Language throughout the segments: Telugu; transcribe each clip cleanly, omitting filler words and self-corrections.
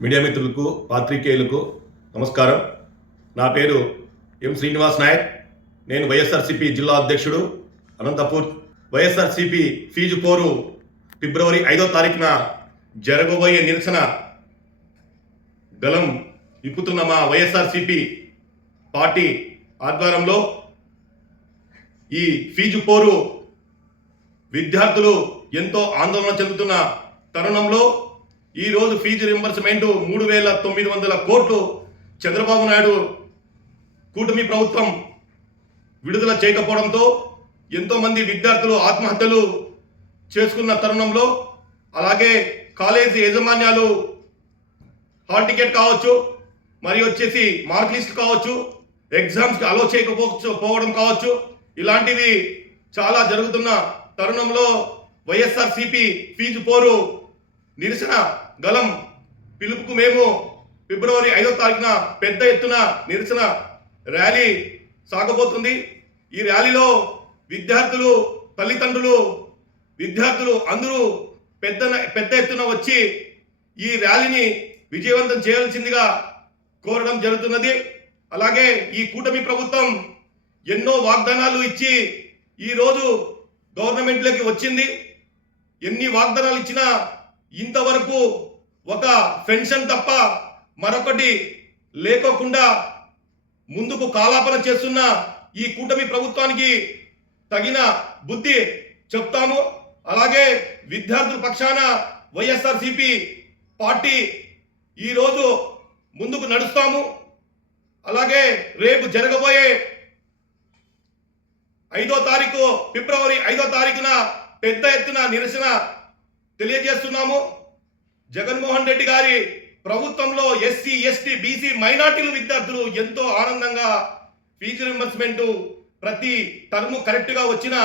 మీడియా మిత్రులకు పాత్రికేయులకు నమస్కారం. నా పేరు ఎం శ్రీనివాస్ నాయక్. నేను వైఎస్ఆర్సీపీ జిల్లా అధ్యక్షుడు అనంతపూర్. వైఎస్ఆర్సీపీ ఫీజు పోరు ఫిబ్రవరి 5వ తారీఖున జరగబోయే నిరసన గలం విప్పుతున్న మా వైఎస్ఆర్సీపీ పార్టీ ఆధ్వర్యంలో ఈ ఫీజు పోరు విద్యార్థులు ఎంతో ఆందోళన చెందుతున్న తరుణంలో ఈరోజు ఫీజు రింబర్స్మెంట్ 3,900 కోట్లు చంద్రబాబు నాయుడు కూటమి ప్రభుత్వం విడుదల చేయకపోవడంతో ఎంతోమంది విద్యార్థులు ఆత్మహత్యలు చేసుకున్న తరుణంలో, అలాగే కాలేజీ యాజమాన్యాలు హాల్ టికెట్ కావచ్చు, మరి వచ్చేసి మార్క్ లిస్ట్ కావచ్చు, ఎగ్జామ్స్కి అలో చేయకపోవడం కావచ్చు, ఇలాంటివి చాలా జరుగుతున్న తరుణంలో వైఎస్ఆర్సీపీ ఫీజు పోరు నిరసన గలం పిలుపుకు మేము ఫిబ్రవరి 5వ తారీఖున పెద్ద ఎత్తున నిరసన ర్యాలీ సాగబోతుంది. ఈ ర్యాలీలో విద్యార్థులు, తల్లిదండ్రులు, విద్యార్థులు అందరూ పెద్ద ఎత్తున వచ్చి ఈ ర్యాలీని విజయవంతం చేయాల్సిందిగా కోరడం జరుగుతున్నది. అలాగే ఈ కూటమి ప్రభుత్వం ఎన్నో వాగ్దానాలు ఇచ్చి ఈరోజు గవర్నమెంట్లోకి వచ్చింది. ఎన్ని వాగ్దానాలు ఇచ్చినా ఇంతవరకు ఒక పెన్షన్ తప్ప మరొకటి లేకోకుండా ముందుకు కాలాపన చేస్తున్న ఈ కూటమి ప్రభుత్వానికి తగిన బుద్ధి చెప్తాము. అలాగే విద్యార్థుల పక్షాన వైఎస్ఆర్సీపీ పార్టీ ఈరోజు ముందుకు నడుస్తాము. అలాగే రేపు జరగబోయే ఫిబ్రవరి 5వ తారీఖున పెద్ద ఎత్తున నిరసన తెలియజేస్తున్నాము. జగన్మోహన్ రెడ్డి గారి ప్రభుత్వంలో ఎస్సీ, ఎస్టీ, బీసీ, మైనార్టీలు విద్యార్థులు ఎంతో ఆనందంగా ఫీజు రింబర్స్మెంట్ ప్రతి టర్ము కరెక్ట్గా వచ్చిన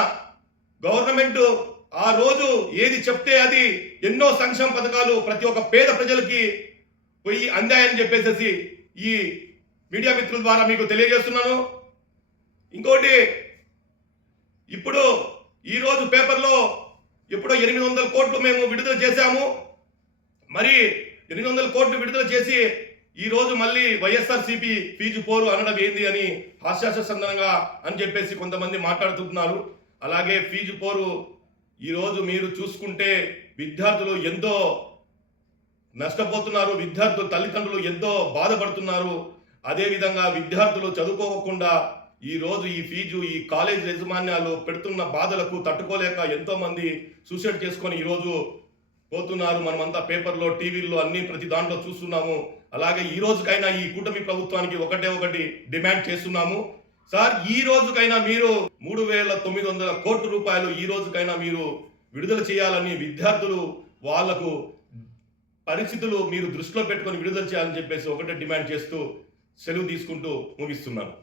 గవర్నమెంట్ ఆ రోజు ఏది చెప్తే అది ఎన్నో సంక్షేమ పథకాలు ప్రతి ఒక్క పేద ప్రజలకి పోయి అందాయని చెప్పేసి ఈ మీడియా మిత్రుల ద్వారా మీకు తెలియజేస్తున్నాను. ఇంకోటి, ఇప్పుడు ఈరోజు పేపర్లో ఎప్పుడో 800 కోట్లు మేము విడుదల చేశాము. మరి 800 కోట్లు విడుదల చేసి ఈరోజు మళ్ళీ వైఎస్ఆర్సీపీ ఫీజు పోరు అనడం ఏంది అని హాస్యాస్పదంగా అని చెప్పేసి కొంతమంది మాట్లాడుతున్నారు. అలాగే ఫీజు పోరు ఈరోజు మీరు చూసుకుంటే విద్యార్థులు ఎంతో నష్టపోతున్నారు, విద్యార్థులు తల్లిదండ్రులు ఎంతో బాధపడుతున్నారు. అదేవిధంగా విద్యార్థులు చదువుకోకుండా ఈరోజు ఈ ఫీజు, ఈ కాలేజ్ యాజమాన్యాలు పెడుతున్న బాధలకు తట్టుకోలేక ఎంతో మంది సూసైడ్ చేసుకొని ఈరోజు పోతున్నారు. మనమంతా పేపర్లో, టీవీల్లో అన్ని ప్రతి దాంట్లో చూస్తున్నాము. అలాగే ఈ రోజుకైనా ఈ కూటమి ప్రభుత్వానికి ఒకటి డిమాండ్ చేస్తున్నాము. సార్, ఈ రోజుకైనా మీరు 3,900 కోట్ల రూపాయలు ఈ రోజుకైనా మీరు విడుదల చేయాలని, విద్యార్థులు వాళ్లకు పరిస్థితులు మీరు దృష్టిలో పెట్టుకొని విడుదల చేయాలని చెప్పేసి ఒకటే డిమాండ్ చేస్తూ సెలవు తీసుకుంటూ ముగిస్తున్నాను.